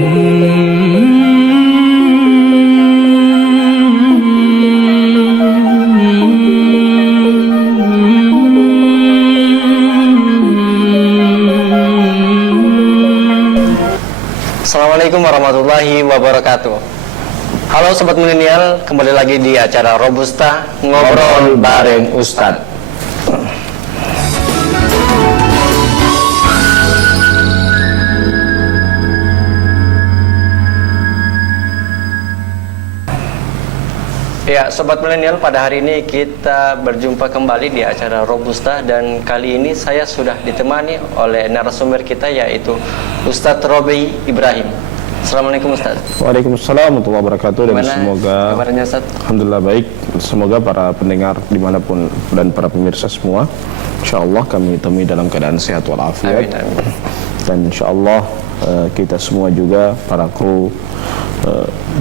Assalamualaikum warahmatullahi wabarakatuh. Halo Sobat Milenial, kembali lagi di acara Robusta Ngobrol bareng Ustadz. Ya, Sobat Milenial, pada hari ini kita berjumpa kembali di acara Robusta, dan kali ini saya sudah ditemani oleh narasumber kita, yaitu Ustadz Robi Ibrahim. Assalamualaikum Ustadz. Waalaikumsalam warahmatullahi wabarakatuh. Dan semoga kabarnya Ustadz? Alhamdulillah baik. Semoga para pendengar dimanapun dan para pemirsa semua, insyaallah kami temui dalam keadaan sehat walafiat. Amin, amin. Dan insyaallah kita semua juga para kru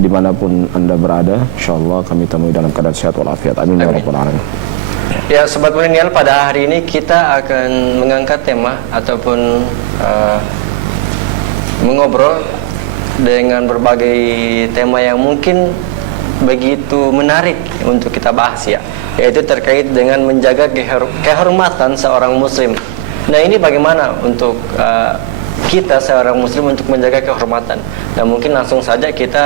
dimanapun anda berada, insyaallah kami temui dalam keadaan sehat walafiat. Amin ya rabbal alamin. Ya, Sobat Milenial, pada hari ini kita akan mengangkat tema ataupun mengobrol dengan berbagai tema yang mungkin begitu menarik untuk kita bahas, ya, yaitu terkait dengan menjaga kehormatan seorang muslim. Nah, ini bagaimana untuk kita seorang muslim untuk menjaga kehormatan. Dan mungkin langsung saja kita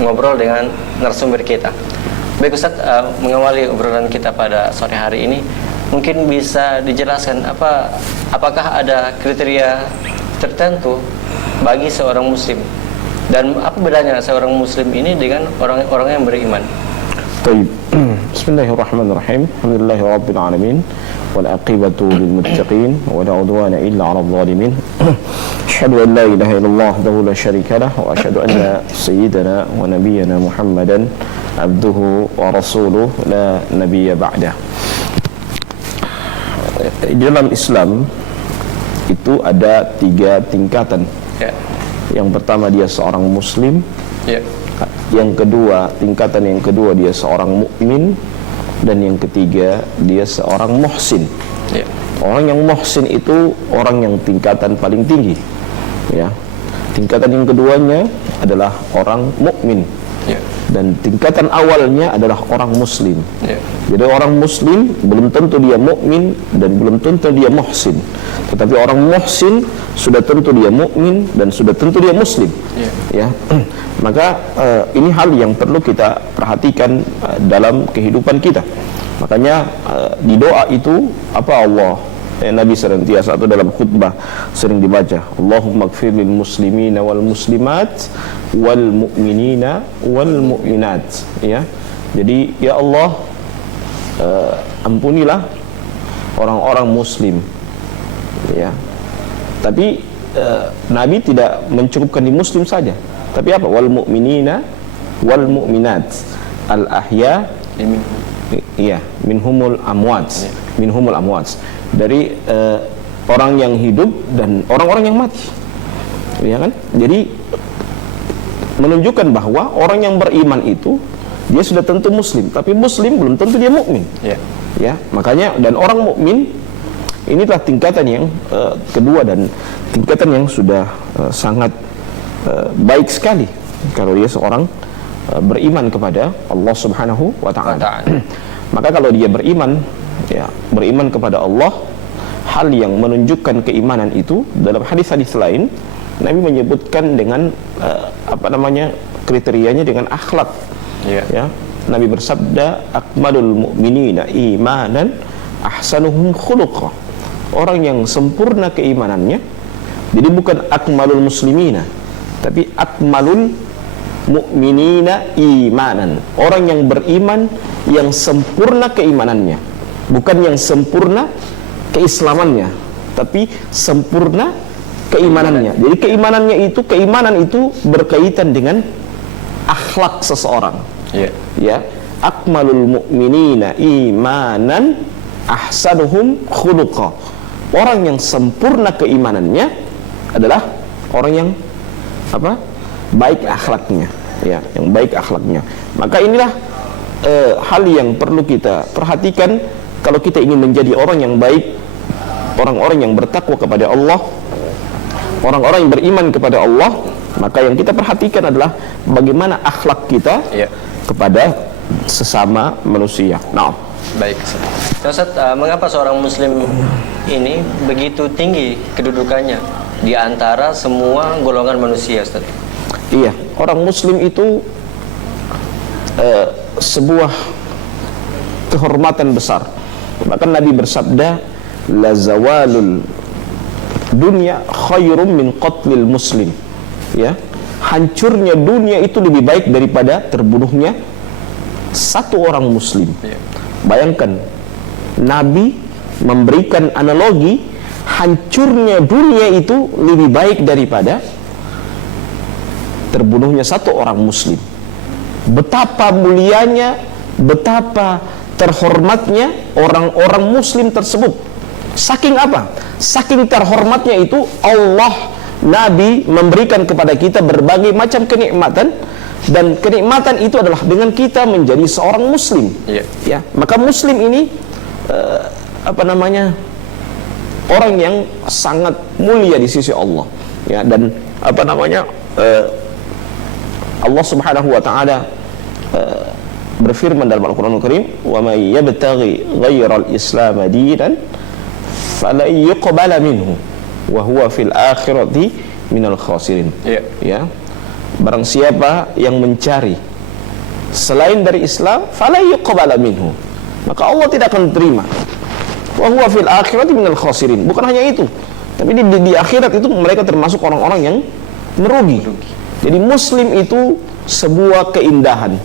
ngobrol dengan narasumber kita. Baik Ustadz, mengawali obrolan kita pada sore hari ini, mungkin bisa dijelaskan apakah ada kriteria tertentu bagi seorang muslim, dan apa bedanya seorang muslim ini dengan orang-orang yang beriman? Baik. Bismillahirrahmanirrahim. Alhamdulillahirabbil alamin. Wal aqibatu lil muttaqin wa la udwana illa 'alal zalimin. Asyhadu an la ilaha illallah wahdahu la syarika lah wa asyhadu anna sayyidana wa nabiyyana Muhammadan abduhu wa rasuluhu la nabiyya ba'dah. Di dalam Islam itu ada 3 tingkatan. Ya. Yang pertama dia seorang muslim. Ya. Yang kedua, tingkatan yang kedua dia seorang mukmin, dan yang ketiga dia seorang muhsin. Ya. Orang yang muhsin itu orang yang tingkatan paling tinggi. Ya. Tingkatan yang keduanya adalah orang mukmin. Ya. Dan tingkatan awalnya adalah orang muslim. Ya. Jadi orang muslim belum tentu dia mukmin dan belum tentu dia muhsin. Tetapi orang muhsin sudah tentu dia mukmin dan sudah tentu dia muslim. Ya. Maka ini hal yang perlu kita perhatikan dalam kehidupan kita. Makanya di doa itu Nabi senantiasa atau dalam khutbah sering dibaca, Allahumma gfir lil muslimina wal muslimat wal mu'minina wal mu'minat. Ya. Jadi ya Allah, ampunilah orang-orang muslim. Ya. Tapi Nabi tidak mencukupkan di muslim saja, tapi apa? Wal mu'minina wal mu'minat al ahya minhumul amwat. Minhumul amwat, dari orang yang hidup dan orang-orang yang mati. Ya kan? Jadi menunjukkan bahwa orang yang beriman itu dia sudah tentu muslim, tapi muslim belum tentu dia mukmin. Ya, makanya dan orang mukmin inilah tingkatan yang kedua dan tingkatan yang sudah sangat baik sekali kalau dia seorang beriman kepada Allah Subhanahu wa taala. Maka kalau dia beriman, ya, beriman kepada Allah, hal yang menunjukkan keimanan itu dalam hadis-hadis lain Nabi menyebutkan dengan kriterianya dengan akhlak. Ya. Nabi bersabda, akmalul mu'minina imanan ahsanuhum khuluqa. Orang yang sempurna keimanannya, jadi bukan akmalul muslimina, tapi akmalul mu'minina imanan. Orang yang beriman yang sempurna keimanannya, bukan yang sempurna keislamannya, tapi sempurna keimanannya. Jadi keimanan itu berkaitan dengan akhlak seseorang. Ya, akmalul mu'minina imanan ahsanuhum khuluqa. Orang yang sempurna keimanannya adalah orang yang baik akhlaknya, ya, yang baik akhlaknya. Maka inilah hal yang perlu kita perhatikan kalau kita ingin menjadi orang yang baik, orang-orang yang bertakwa kepada Allah, orang-orang yang beriman kepada Allah. Maka yang kita perhatikan adalah bagaimana akhlak kita kepada sesama manusia. Nah, baik. Ustaz, mengapa seorang muslim ini begitu tinggi kedudukannya di antara semua golongan manusia, Ustaz? Iya, orang muslim itu sebuah kehormatan besar. Bahkan Nabi bersabda, la zawalul dunya khairum min qatlil muslim. Ya, hancurnya dunia itu lebih baik daripada terbunuhnya satu orang muslim. Bayangkan, Nabi memberikan analogi hancurnya dunia itu lebih baik daripada terbunuhnya satu orang muslim. Betapa mulianya, betapa terhormatnya orang-orang muslim tersebut. Saking apa? Saking terhormatnya itu Allah, Nabi memberikan kepada kita berbagai macam kenikmatan, dan kenikmatan itu adalah dengan kita menjadi seorang muslim. Ya, maka muslim ini orang yang sangat mulia di sisi Allah. Ya, dan Allah Subhanahu wa taala berfirman dalam Al-Qur'anul Karim, "Wa may yabtaghi ghairal Islam dinan fala yuqbala minhu wa huwa fil akhirati minal khasirin." Ya. Barang siapa yang mencari selain dari Islam, fala yuqbala minhu, maka Allah tidak akan terima. Wa huwa fil akhirati minal khasirin. Bukan hanya itu, tapi di akhirat itu mereka termasuk orang-orang yang merugi. Jadi muslim itu sebuah keindahan.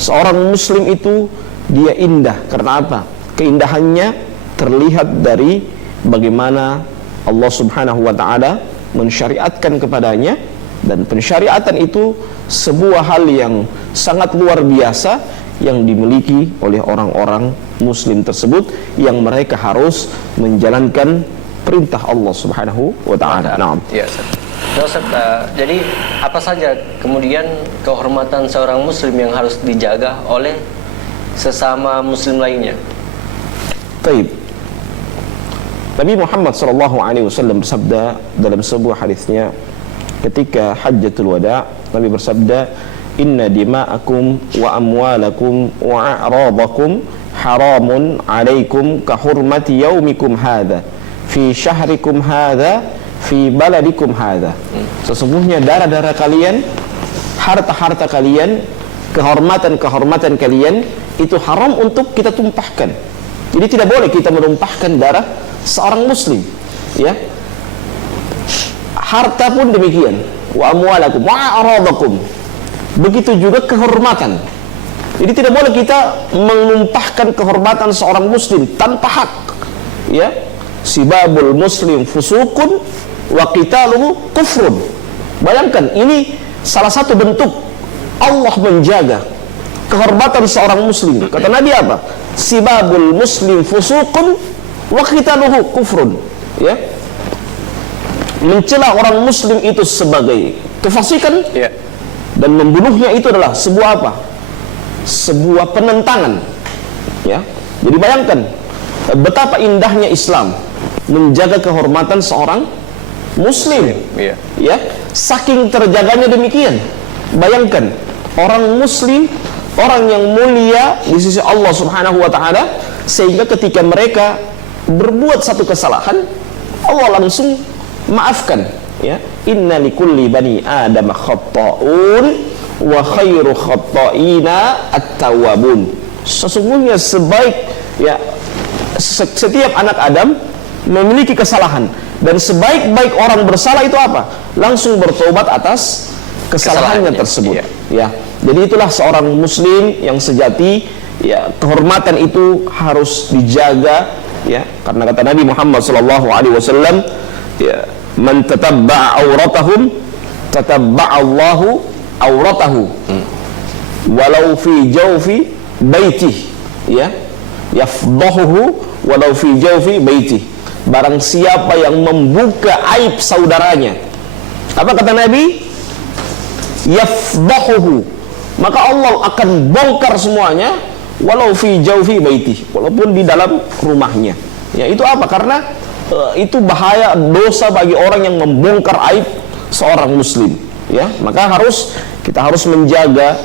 Seorang muslim itu dia indah. Karena apa? Keindahannya terlihat dari bagaimana Allah Subhanahu wa taala mensyariatkan kepadanya, dan pensyariatan itu sebuah hal yang sangat luar biasa yang dimiliki oleh orang-orang muslim tersebut, yang mereka harus menjalankan perintah Allah Subhanahu wa taala. Naam. Ya, Ustaz, jadi apa saja kemudian kehormatan seorang muslim yang harus dijaga oleh sesama muslim lainnya? Baik. Nabi Muhammad SAW bersabda dalam sebuah hadisnya ketika Hajjatul Wada, Nabi bersabda, "Inna dima'akum wa amwalakum wa a'radakum haramun 'alaikum ka hurmati yaumikum hadha fi syahrikum hadha fi baladikum hadha." Sesungguhnya darah-darah kalian, harta-harta kalian, kehormatan-kehormatan kalian itu haram untuk kita tumpahkan. Jadi tidak boleh kita menumpahkan darah seorang muslim, ya. Harta pun demikian. Wa amwalakum wa a'radakum. Begitu juga kehormatan. Jadi tidak boleh kita menumpahkan kehormatan seorang muslim tanpa hak. Ya. Sibabul muslim fusukun wa qitaluhu kufrun. Bayangkan, ini salah satu bentuk Allah menjaga kehormatan seorang muslim. Kata Nabi apa? Sibabul muslim fusukun wa qitaluhu kufrun. Ya. Mencela orang muslim itu sebagai kefasikan, dan membunuhnya itu adalah sebuah apa? Sebuah penentangan. Ya. Jadi bayangkan betapa indahnya Islam menjaga kehormatan seorang muslim. Ya, saking terjaganya demikian. Bayangkan orang muslim, orang yang mulia di sisi Allah Subhanahu wa taala, sehingga ketika mereka berbuat satu kesalahan, Allah langsung maafkan. Ya, inna likulli bani adam khatta'un wa khairu khatta'ina at-tawwabun. Sesungguhnya setiap anak Adam memiliki kesalahan, dan sebaik-baik orang bersalah itu apa? Langsung bertobat atas kesalahannya tersebut. Ya. Jadi itulah seorang muslim yang sejati. Ya, kehormatan itu harus dijaga. Ya, karena kata Nabi Muhammad SAW, ya, man tatabba'a auratahum tatabba'allahu auratahu walau fi jawfi baitih, ya, yafdahuhu walau fi jawfi baitih. Barang siapa yang membuka aib saudaranya, apa kata Nabi? Yafdahuhu, maka Allah akan bongkar semuanya, walau fi jawfi baitih, walaupun di dalam rumahnya. Ya, itu apa? Karena itu bahaya, dosa bagi orang yang membongkar aib seorang muslim. ya. Maka kita harus menjaga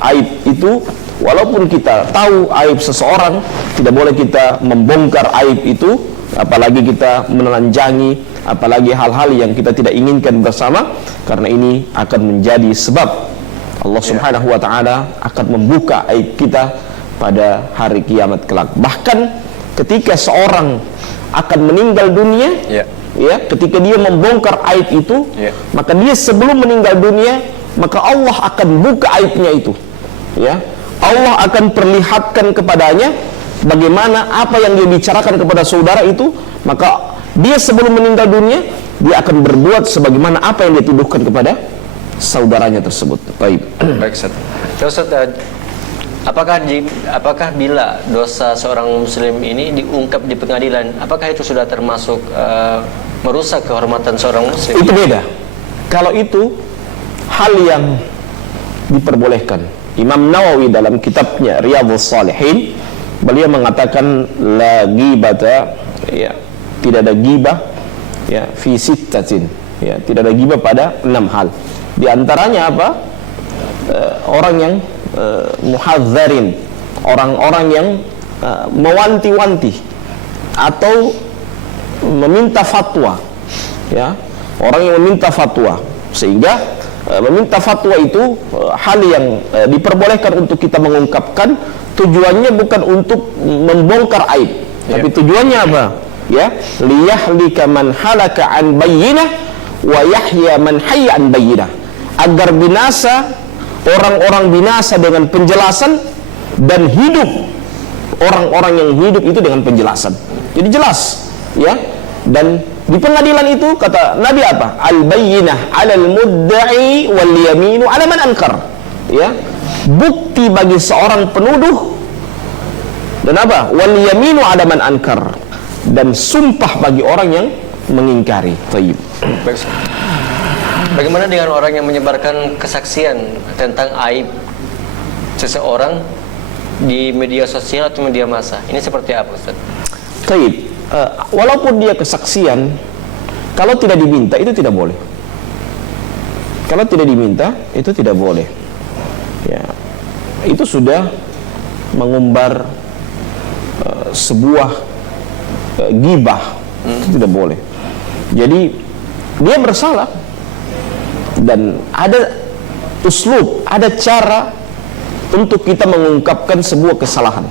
aib itu. Walaupun kita tahu aib seseorang, tidak boleh kita membongkar aib itu, apalagi kita menelanjangi, apalagi hal-hal yang kita tidak inginkan bersama, karena ini akan menjadi sebab Allah Subhanahu wa taala akan membuka aib kita pada hari kiamat kelak. Bahkan ketika seorang akan meninggal dunia, ya, ketika dia membongkar aib itu, maka dia sebelum meninggal dunia, maka Allah akan buka aibnya itu, ya. Allah akan perlihatkan kepadanya bagaimana apa yang dia bicarakan kepada saudara itu, maka dia sebelum meninggal dunia dia akan berbuat sebagaimana apa yang dia tuduhkan kepada saudaranya tersebut. Baik. Baik, Ustaz. Apakah bila dosa seorang muslim ini diungkap di pengadilan, apakah itu sudah termasuk merusak kehormatan seorang muslim? Itu beda. Kalau itu hal yang diperbolehkan. Imam Nawawi dalam kitabnya Riyadhus Shalihin, beliau mengatakan la ghibata, ya, tidak ada ghibah, ya, fi sittatin, ya, tidak ada ghibah pada 6 hal. Di antaranya apa? Orang yang muhadzarin, orang-orang yang mewanti-wanti atau meminta fatwa, ya, orang yang meminta fatwa, sehingga meminta fatwa itu hal yang diperbolehkan untuk kita mengungkapkan. Tujuannya bukan untuk membongkar aib, tapi tujuannya apa? Ya, liyahlika man halaka an bayyinah wa yahya man hayya an bayyinah, agar binasa orang-orang binasa dengan penjelasan dan hidup orang-orang yang hidup itu dengan penjelasan. Jadi jelas, ya. Dan di pengadilan itu kata Nabi apa? Al-bayyinah 'alal mudda'i wal yaminu 'ala man ankar. Ya. Bukti bagi seorang penuduh, dan apa? Wal yaminu 'ala man ankar, dan sumpah bagi orang yang mengingkari. Baik. Bagaimana dengan orang yang menyebarkan kesaksian tentang aib seseorang di media sosial atau media massa? Ini seperti apa, Ustaz? Baik. Walaupun dia kesaksian, kalau tidak diminta itu tidak boleh. Kalau tidak diminta itu tidak boleh. Ya, itu sudah mengumbar sebuah ghibah. Itu tidak boleh. Jadi dia bersalah, dan ada uslub, ada cara untuk kita mengungkapkan sebuah kesalahan.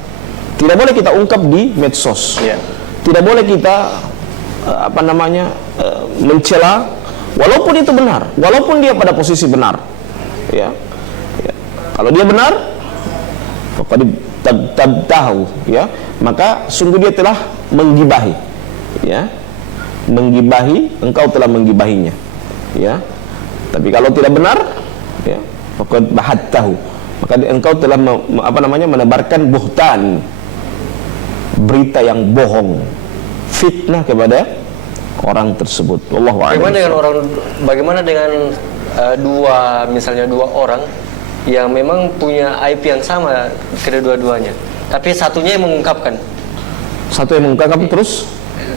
Tidak boleh kita ungkap di medsos. Tidak boleh kita mencela, walaupun itu benar, walaupun dia pada posisi benar, ya. Kalau dia benar, faqad tabtahu, ya, maka sungguh dia telah menggibahi, ya, menggibahi, engkau telah menggibahinya, ya. Tapi kalau tidak benar, ya, faqad bahattahu, maka engkau telah menebarkan buhtan, berita yang bohong, fitnah kepada orang tersebut. Wallahu a'lam. Bagaimana dengan misalnya dua orang yang memang punya aib yang sama kedua-duanya, tapi satunya yang mengungkapkan. Satu yang mengungkapkan terus?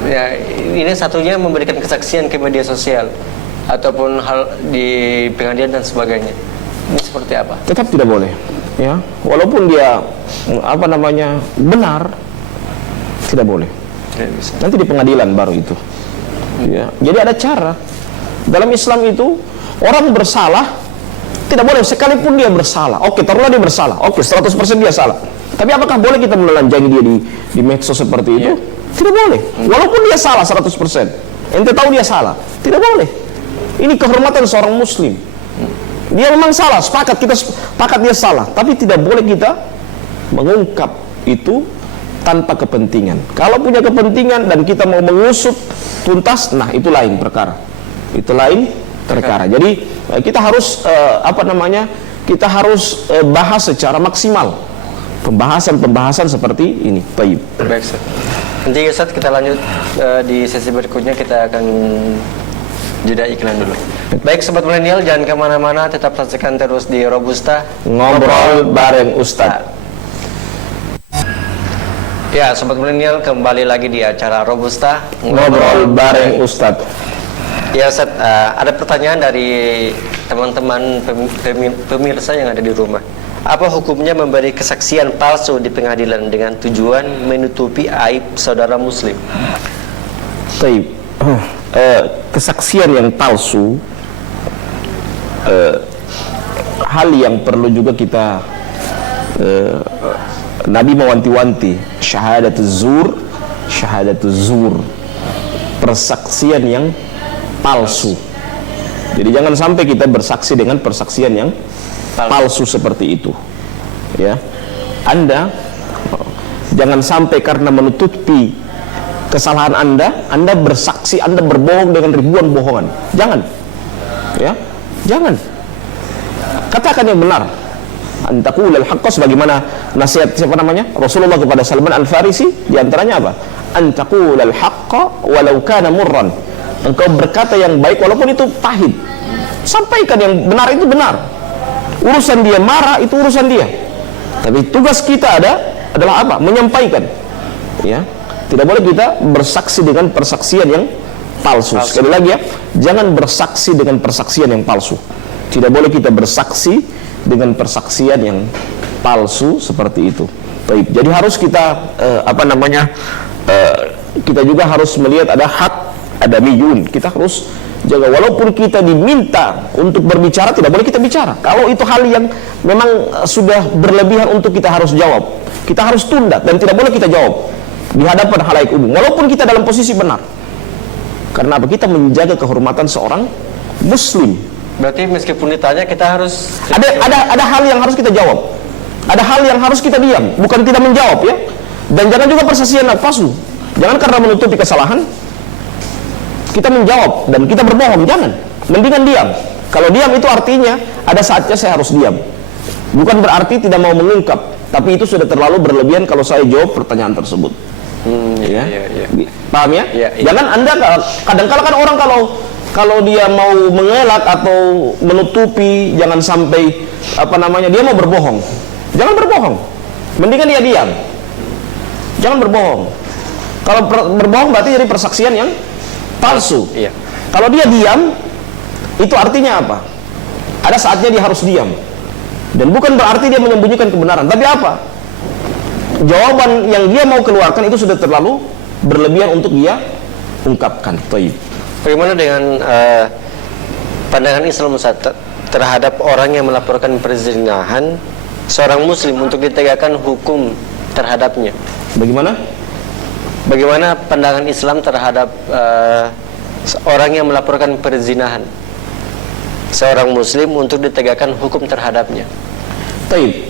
Ya, ini satunya memberikan kesaksian ke media sosial ataupun hal di pengadilan dan sebagainya. Ini seperti apa? Tetap tidak boleh, ya. Walaupun dia benar, tidak boleh. Nanti di pengadilan baru itu. Ya. Jadi ada cara. Dalam Islam itu orang bersalah tidak boleh, sekalipun dia bersalah. Oke, taruhlah dia bersalah. Oke, 100% dia salah. Tapi apakah boleh kita menelanjangi dia di medsos seperti itu? Tidak boleh. Walaupun dia salah 100%. Ente tahu dia salah. Tidak boleh. Ini kehormatan seorang muslim. Dia memang salah, kita sepakat dia salah, tapi tidak boleh kita mengungkap itu tanpa kepentingan. Kalau punya kepentingan dan kita mau mengusut tuntas, nah itu lain perkara. Itu lain perkara. Jadi kita harus kita harus bahas secara maksimal pembahasan seperti ini. Baik. Nanti Ustaz kita lanjut di sesi berikutnya, kita akan jeda iklan dulu. Baik sobat milenial, jangan kemana-mana, tetap saksikan terus di Robusta Ngobrol bareng Ustaz. Ya, sobat milenial, kembali lagi di acara Robusta Ngobrol bareng Ustaz. Ya Ustaz, ada pertanyaan dari teman-teman pemirsa yang ada di rumah. Apa hukumnya memberi kesaksian palsu di pengadilan dengan tujuan menutupi aib saudara muslim? Baik, kesaksian yang palsu hal yang perlu juga kita Nabi mewanti-wanti syahadatuz zur, persaksian yang palsu. Jadi jangan sampai kita bersaksi dengan persaksian yang palsu seperti itu. Ya, Anda jangan sampai karena menutupi kesalahan Anda bersaksi, Anda berbohong dengan ribuan bohongan. Jangan. Ya, jangan. Katakan yang benar. Antaqulal haqqa, sebagaimana nasihat siapa namanya? Rasulullah kepada Salman Al-Farisi, di antaranya apa? Antaqulal haqqa walau kana murran. Engkau berkata yang baik walaupun itu pahit. Sampaikan yang benar itu benar. Urusan dia marah itu urusan dia. Tapi tugas kita adalah apa? Menyampaikan. Ya. Tidak boleh kita bersaksi dengan persaksian yang palsu. Sekali lagi ya, jangan bersaksi dengan persaksian yang palsu. Tidak boleh kita bersaksi dengan persaksian yang palsu seperti itu. Baik. Jadi harus kita kita juga harus melihat ada hak adamiyun. Kita harus jaga, walaupun kita diminta untuk berbicara, tidak boleh kita bicara. Kalau itu hal yang memang sudah berlebihan untuk kita harus jawab, kita harus tunda dan tidak boleh kita jawab di hadapan halayak umum, walaupun kita dalam posisi benar. Karena apa? Kita menjaga kehormatan seorang muslim. Berarti meskipun ditanya kita harus ada hal yang harus kita jawab, ada hal yang harus kita diam, bukan tidak menjawab ya. Dan jangan juga persaksian palsu. Jangan karena menutupi kesalahan kita menjawab dan kita berbohong, jangan. Mendingan diam. Kalau diam itu artinya ada saatnya saya harus diam. Bukan berarti tidak mau mengungkap, tapi itu sudah terlalu berlebihan kalau saya jawab pertanyaan tersebut. Ya. Paham ya? Jangan Anda, kadang-kala kan orang kalau dia mau mengelak atau menutupi, jangan sampai dia mau berbohong. Jangan berbohong. Mendingan dia diam. Jangan berbohong. Kalau berbohong berarti jadi persaksian yang palsu. Iya. Kalau dia diam, itu artinya apa? Ada saatnya dia harus diam. Dan bukan berarti dia menyembunyikan kebenaran. Tapi apa? Jawaban yang dia mau keluarkan itu sudah terlalu berlebihan untuk dia ungkapkan. Baik. Bagaimana dengan pandangan Islam terhadap orang yang melaporkan perzinahan seorang muslim untuk ditegakkan hukum terhadapnya? Bagaimana pandangan Islam terhadap orang yang melaporkan perzinahan seorang muslim untuk ditegakkan hukum terhadapnya? Baik.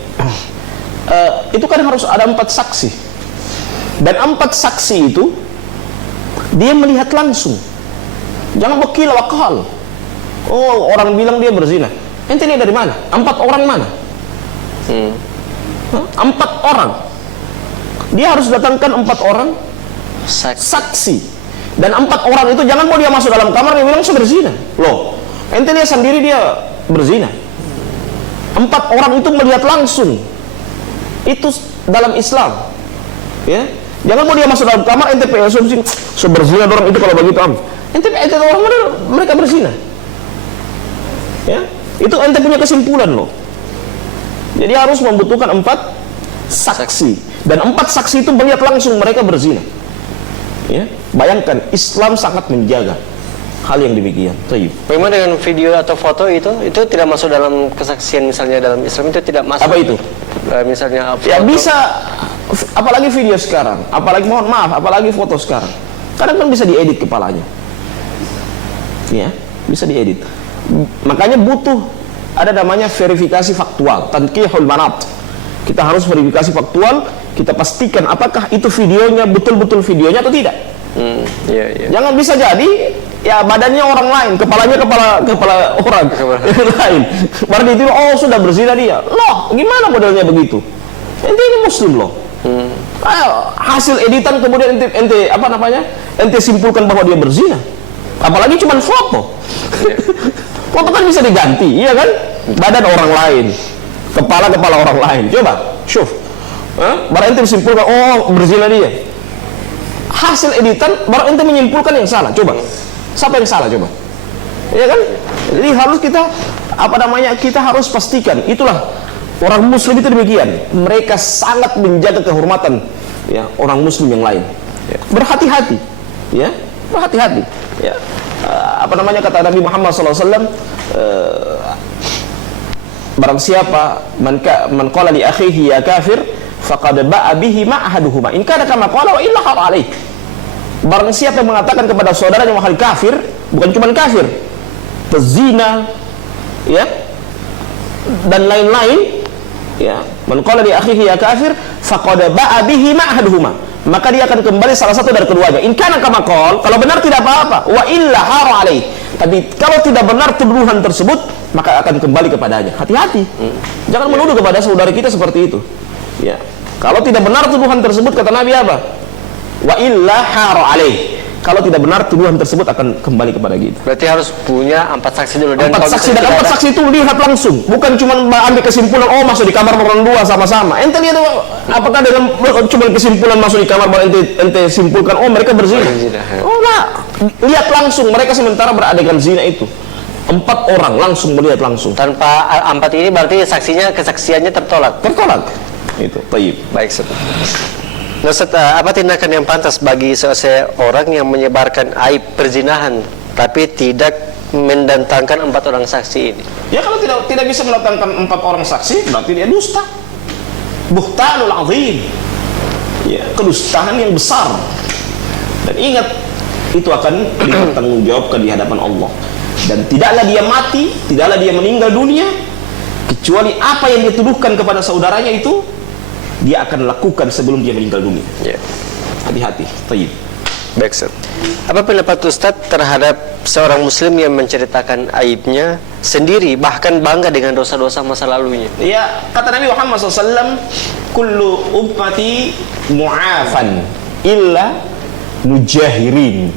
Itu kan harus ada 4 saksi. Dan 4 saksi itu dia melihat langsung. Jangan wakil wakal. Oh, orang bilang dia berzina. Ente ini dari mana? 4 orang mana? 4 orang. Dia harus datangkan 4 orang saksi. Dan 4 orang itu jangan mau dia masuk dalam kamar dia bilang saya berzina. Loh, ente lihat sendiri dia berzina. 4 orang itu melihat langsung. Itu dalam Islam. Ya. Jangan mau dia masuk dalam kamar ente asumsi so berzina orang itu kalau begitu ente orang mana mereka berzina. Ya. Itu ente punya kesimpulan loh. Jadi harus membutuhkan 4 saksi. Dan 4 saksi itu melihat langsung mereka berzina. Ya, bayangkan Islam sangat menjaga hal yang demikian. Bagaimana dengan video atau foto itu tidak masuk dalam kesaksian, misalnya dalam Islam itu tidak masuk. Apa itu? Misalnya foto. Ya bisa, apalagi video sekarang, apalagi foto sekarang. Kadang kan bisa diedit kepalanya. Ya, bisa diedit. Makanya butuh ada namanya verifikasi faktual, tanqihul manat. Kita harus verifikasi faktual, kita pastikan apakah itu videonya betul-betul videonya atau tidak. Jangan bisa jadi ya badannya orang lain, kepalanya kepala orang lain. Baru itu sudah berzina dia. Loh, gimana modelnya begitu? Ente ini muslim loh. Hasil editan kemudian ente simpulkan bahwa dia berzina. Apalagi cuma foto. Foto kan bisa diganti, iya kan? Badan orang lain, kepala orang lain. Coba, syuf. Baru ente simpulkan berzina dia. Hasil editan baru ente menyimpulkan yang salah. Coba, siapa yang salah coba? Ya kan? Jadi harus kita kita harus pastikan. Itulah orang muslim itu demikian. Mereka sangat menjaga kehormatan ya orang muslim yang lain. Berhati-hati, ya. Berhati-hati, ya. Kata Nabi Muhammad SAW, barang siapa man qala li akhihi ya kafir faqad ba'a bihi ma ahaduhuma in kana kama qala wa illa har alaih. Barang siapa yang mengatakan kepada saudaranya wahai kafir, bukan cuma kafir, pezina, ya, dan lain-lain, ya, man qala li akhihi ya kafir faqad ba'a bihi ma ahaduhuma, maka dia akan kembali salah satu dari keduanya. In kana kama qala, kalau benar tidak apa-apa, wa illa har alaih, tapi kalau tidak benar tuduhan tersebut, maka akan kembali kepadanya. Hati-hati, jangan menuduh kepada saudara kita seperti itu, ya. Kalau tidak benar tuduhan tersebut, kata Nabi apa? Wa illa har alaih, kalau tidak benar tuduhan tersebut akan kembali kepada kita. Berarti harus punya 4 saksi dulu. Dan 4 saksi, dan 4 saksi itu lihat langsung, bukan cuma ambil kesimpulan, oh masuk di kamar berdua sama-sama. Ente lihat apakah dengan cuma kesimpulan masuk di kamar ente simpulkan oh mereka berzina. Oh nah, lihat langsung mereka sementara beradegan zina itu. 4 orang langsung melihat langsung. Tanpa 4 ini berarti kesaksiannya tertolak. Itu, taib. Baik, Ustaz. Nah, Ustaz, apa tindakan yang pantas bagi seseorang yang menyebarkan aib perzinahan tapi tidak mendatangkan 4 orang saksi ini? Ya, kalau tidak bisa mendatangkan 4 orang saksi, berarti dia dusta. Buhtanul azim. Ya, kedustaan yang besar. Dan ingat, itu akan dipertanggungjawabkan di hadapan Allah. Dan tidaklah dia mati, tidaklah dia meninggal dunia, kecuali apa yang dia tuduhkan kepada saudaranya itu dia akan lakukan sebelum dia meninggal dunia. Hati-hati. Taib. Baik, Ustaz. Apa pendapat Ustaz terhadap seorang muslim yang menceritakan aibnya sendiri, bahkan bangga dengan dosa-dosa masa lalunya? Ya, kata Nabi Muhammad SAW, kullu ummati mu'afan illa mujahirin.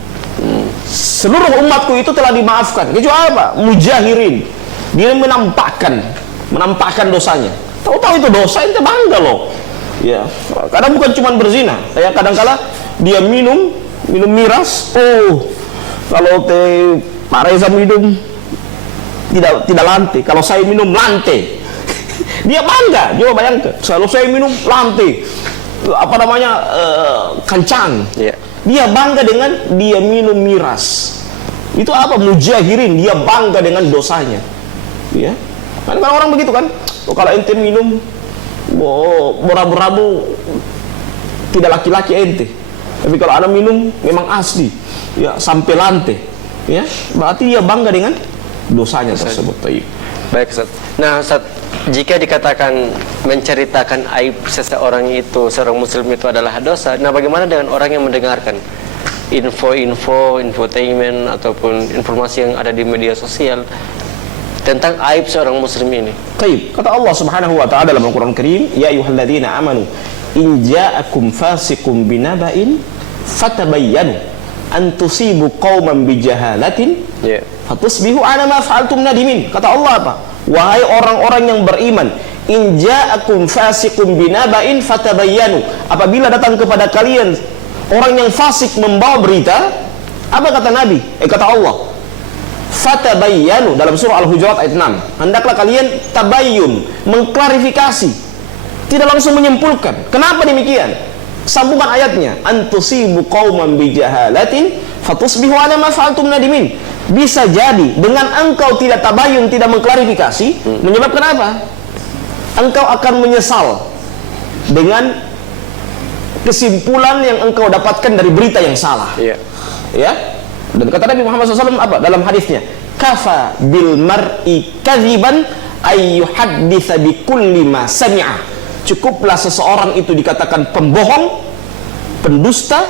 Seluruh umatku itu telah dimaafkan, kecuali apa? Mujahirin. Dia menampakkan dosanya. Tahu-tahu itu dosa, ente bangga loh. Ya, kadang bukan cuma berzina. Ya, kadang-kala dia minum miras. Oh, kalau Pak Reza minum tidak lantai. Kalau saya minum lantai. Dia bangga. Coba bayangkan. Kalau saya minum lantai, kencang. Dia bangga dengan dia minum miras. Itu apa? Mujahirin. Dia bangga dengan dosanya. Ya. Kan kalau orang begitu kan, kalau ente minum berabu-rabu tidak laki-laki ente, tapi kalau ada minum memang asli, ya sampai lantai, ya berarti dia bangga dengan dosanya tersebut. Baik, Ustaz. Nah, Ustaz, jika dikatakan menceritakan aib seseorang itu, seorang muslim itu adalah dosa, nah bagaimana dengan orang yang mendengarkan infotainment ataupun informasi yang ada di media sosial tentang aib seorang muslim ini? Taib. Kata Allah Subhanahu wa taala dalam Al-Qur'an Karim, ya ayyuhalladzina amanu in ja'akum fasiqun binaba'in fatabayyanu an tusibu qauman bijahalatin fatusbihu ala ma fa'altum nadimin. Kata Allah apa? Wahai orang-orang yang beriman, in ja'akum fasiqun binaba'in fatabayyanu, apabila datang kepada kalian orang yang fasik membawa berita, apa kata Nabi? Kata Allah, fatabayyanu dalam surah Al-Hujurat ayat 6. Hendaklah kalian tabayyun, mengklarifikasi, tidak langsung menyimpulkan. Kenapa demikian? Sambungan ayatnya, antusibu qauman bijahalatin fatusbihu ala ma fa'altum nadimin. Bisa jadi dengan engkau tidak tabayyun, tidak mengklarifikasi, menyebabkan apa? Engkau akan menyesal dengan kesimpulan yang engkau dapatkan dari berita yang salah. Ya. Dan kata Nabi Muhammad SAW apa dalam hadisnya? Kafa bil mar'i kadziban ay yuhadditsa bi kulli ma sami'a. Cukuplah seseorang itu dikatakan pembohong, pendusta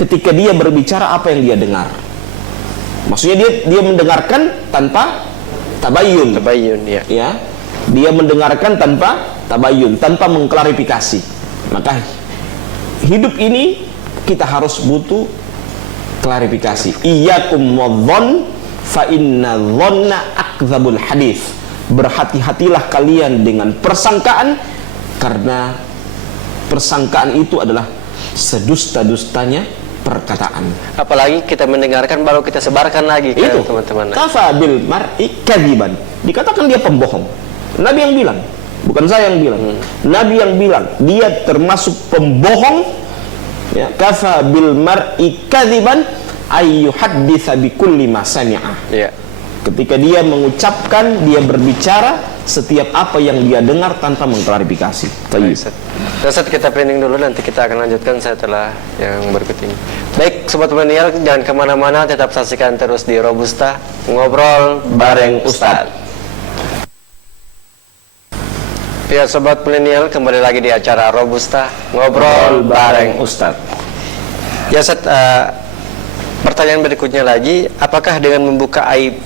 ketika dia berbicara apa yang dia dengar. Maksudnya dia mendengarkan tanpa tabayyun. Ya. Dia mendengarkan tanpa tabayyun, tanpa mengklarifikasi. Maka hidup ini kita harus butuh klarifikasi. Iyyakum wadh-dhon fa inna dhanna akdzabul hadits. Berhati-hatilah kalian dengan persangkaan, karena persangkaan itu adalah sedusta-dustanya perkataan. Apalagi kita mendengarkan baru kita sebarkan lagi ke teman-teman. Kafa bil mar'i kadziban. Dikatakan dia pembohong. Nabi yang bilang, bukan saya yang bilang. Nabi yang bilang, dia termasuk pembohong. Ya, kafa bil mar'i kadziban ay yuhadditsa bi kulli ma sami'a. Ya. Ketika dia mengucapkan, dia berbicara setiap apa yang dia dengar tanpa mengklarifikasi. Ustaz, kita pending dulu, nanti kita akan lanjutkan setelah yang berikut ini. Baik, Sobat Milenial, jangan kemana-mana, tetap saksikan terus di Robusta, ngobrol bareng Ustaz. Ya, Sobat Milenial, kembali lagi di acara Robusta, ngobrol bareng Ustaz. Ya, Ustaz, pertanyaan berikutnya lagi, apakah dengan membuka aib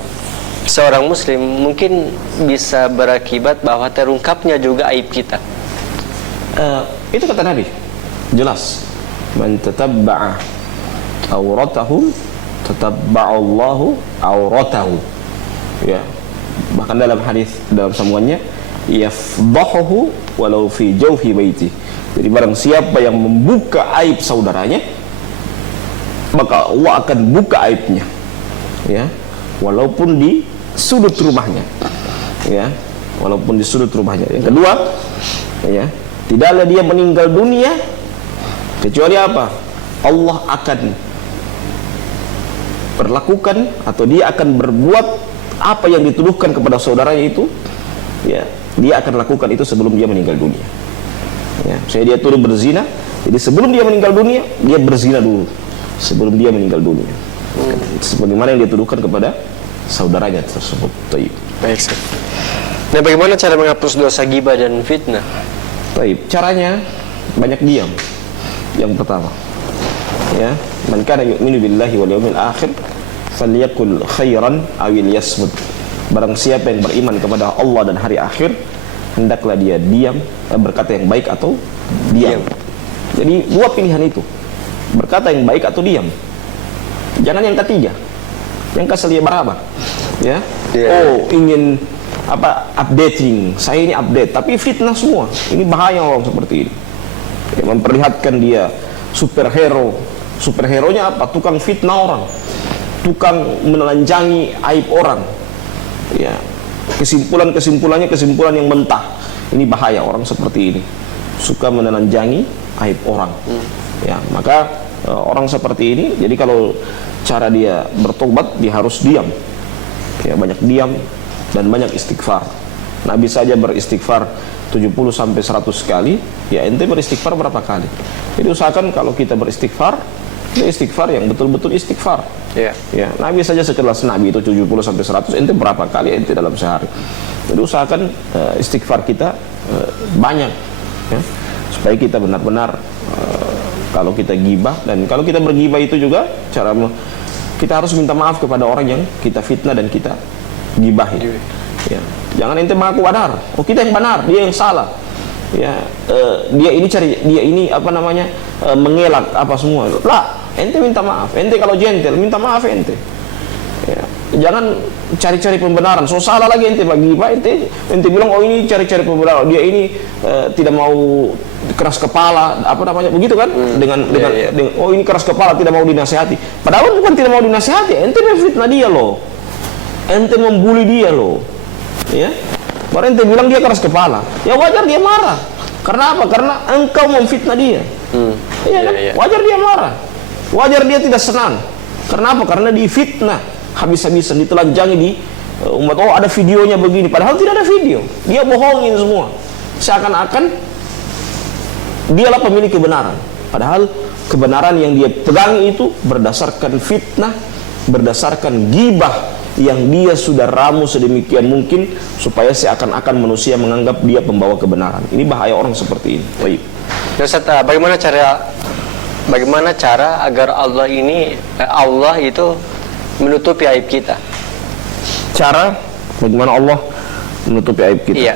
seorang muslim mungkin bisa berakibat bahwa terungkapnya juga aib kita? Itu kata Nabi jelas, man tatabba'a auratahu tatabba'allahu auratahu. Ya, bahkan dalam hadis, dalam sambungannya, yafdahuhu walau fi jawfi baiti. Jadi barang siapa yang membuka aib saudaranya, maka Allah akan buka aibnya, ya, walaupun di sudut rumahnya, ya, walaupun di sudut rumahnya. Yang kedua, ya, tidaklah dia meninggal dunia kecuali apa? Allah akan berlakukan atau dia akan berbuat apa yang dituduhkan kepada saudaranya itu, ya, dia akan lakukan itu sebelum dia meninggal dunia. Ya, saya dia tuduh berzina, jadi sebelum dia meninggal dunia, dia berzina dulu sebelum dia meninggal dunia. Sebagaimana yang dia tuduhkan kepada saudaranya tersebut. Baik, Ustaz. Nah, bagaimana cara menghapus dosa ghibah dan fitnah? Caranya banyak diam. Yang pertama, ya, man kana yu'minu billahi wal yawmil akhir falyakul khairan aw liyasmut. Barang siapa yang beriman kepada Allah dan hari akhir, hendaklah dia diam, berkata yang baik atau diam. Jadi dua pilihan itu, berkata yang baik atau diam. Jangan yang ketiga, yang keselia berapa, ya. Oh, ingin apa, updating, saya ini update, tapi fitnah semua. Ini bahaya orang seperti ini, ya, memperlihatkan dia superhero. Superhero-nya apa? Tukang fitnah orang, tukang menelanjangi aib orang, ya. Kesimpulan-kesimpulannya kesimpulan yang mentah. Ini bahaya orang seperti ini, suka menelanjangi aib orang. Ya, maka orang seperti ini, jadi kalau cara dia bertobat, dia harus diam, ya, banyak diam dan banyak istighfar. Nabi saja beristighfar 70 sampai 100 kali, ya, ente beristighfar berapa kali? Jadi usahakan kalau kita beristighfar, ya, istighfar yang betul-betul istighfar. Ya, Nabi saja sekelas Nabi itu 70 sampai 100, ente berapa kali ente dalam sehari? Jadi usahakan istighfar kita banyak, ya, supaya kita benar-benar kalau kita gibah, dan kalau kita bergibah itu juga cara kita harus minta maaf kepada orang yang kita fitnah dan kita gibahi. Ya, jangan ente mengaku benar, oh kita yang benar, dia yang salah. Ya, dia ini apa namanya, mengelak apa semua. Lah, ente minta maaf. Ente kalau gentle minta maaf ente. Ya, jangan cari-cari pembenaran. So salah lagi ente bagi Pak, ente bilang oh ini cari-cari pembenaran. Dia ini tidak mau keras kepala, apa namanya? Begitu kan? Dengan oh ini keras kepala, tidak mau dinasihati. Padahal bukan tidak mau dinasihati, ente memfitnah dia loh. Ente membuli dia loh. Ya. Baru ente bilang dia keras kepala. Ya wajar dia marah. Karena apa? Karena engkau memfitnah dia. Iya kan? Wajar dia marah. Wajar dia tidak senang. Karena apa? Karena difitnah habis-habisan, ditelanjangi di umat. Oh, ada videonya begini, padahal tidak ada video. Dia bohongin semua. Seakan-akan dialah pemilik kebenaran. Padahal kebenaran yang dia pegangi itu berdasarkan fitnah, berdasarkan gibah yang dia sudah ramu sedemikian mungkin supaya seakan-akan manusia menganggap dia pembawa kebenaran. Ini bahaya orang seperti ini. Baik. Ustaz, bagaimana cara agar Allah itu menutupi aib kita? Cara bagaimana Allah menutupi aib kita? Iya.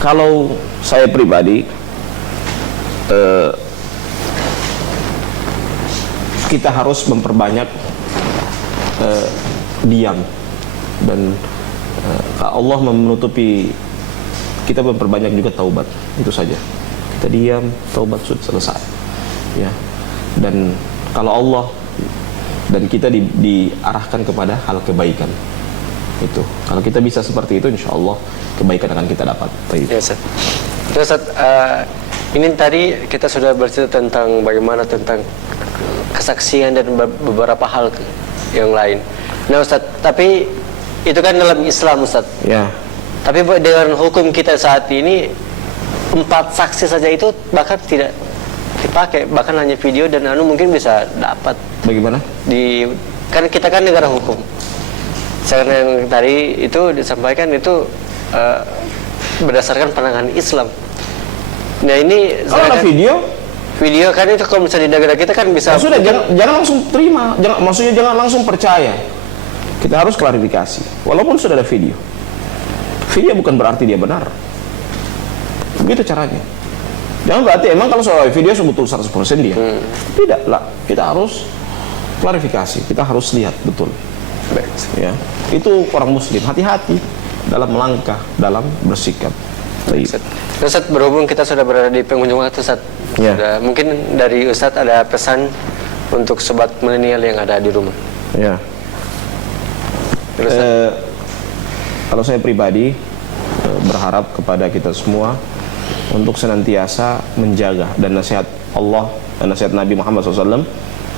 Kalau saya pribadi, kita harus memperbanyak diam, dan Allah menutupi kita, memperbanyak juga taubat. Itu saja. kita diam, taubat, sudah selesai. Ya. Dan kalau Allah dan kita diarahkan kepada hal kebaikan, itu kalau kita bisa seperti itu, insya Allah kebaikan akan kita dapat. Ya, Ustaz. Terus Ustaz, ini tadi kita sudah bercerita tentang bagaimana tentang kesaksian dan beberapa hal yang lain. Nah Ustaz, tapi itu kan dalam Islam Ustaz. Ya. Tapi dengan hukum kita saat ini 4 saksi saja itu bahkan tidak dipakai, bahkan hanya video dan mungkin bisa dapat. Bagaimana? Kan kita kan negara hukum. Karena yang tadi itu disampaikan itu berdasarkan pandangan Islam. Nah ini kalau ada video kan itu kalau misalnya di negara kita kan bisa. Ya sudah, jangan langsung terima, maksudnya jangan langsung percaya. Kita harus klarifikasi. Walaupun sudah ada video bukan berarti dia benar. Begitu caranya. Jangan berarti emang kalau soal video betul 100% dia. Tidak lah, kita harus klarifikasi. Kita harus lihat betul. Ya, itu orang muslim, hati-hati dalam melangkah, dalam bersikap. Ustaz, berhubung kita sudah berada di penghujung waktu Ustaz, ya. Mungkin dari Ustaz ada pesan untuk sobat milenial yang ada di rumah. Ya. Kalau saya pribadi berharap kepada kita semua untuk senantiasa menjaga, dan nasihat Allah dan nasihat Nabi Muhammad SAW,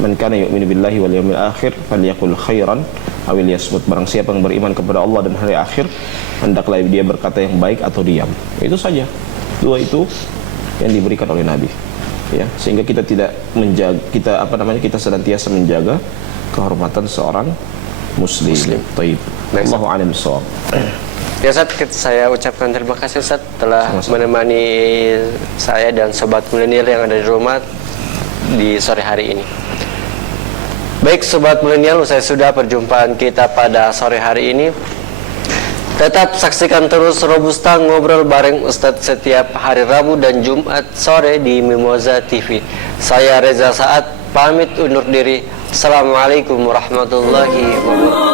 man kana yu'minu billahi wal yawmil akhir falyaqul khairan aw liyasmut. Barang siapa yang beriman kepada Allah dan hari akhir, hendaklah dia berkata yang baik atau diam. Itu saja. 2 itu yang diberikan oleh Nabi. Ya, sehingga kita tidak menjaga, kita senantiasa menjaga kehormatan seorang muslim. Taib. Allahu a'lam bishawab. Ya Ustaz, saya ucapkan terima kasih Ustaz telah menemani saya dan sobat milenial yang ada di rumah di sore hari ini. Baik sobat milenial, usai sudah perjumpaan kita pada sore hari ini. Tetap saksikan terus Robusta ngobrol bareng Ustadz setiap hari Rabu dan Jumat sore di Mimoza TV. Saya Reza Saad pamit undur diri. Assalamualaikum warahmatullahi wabarakatuh.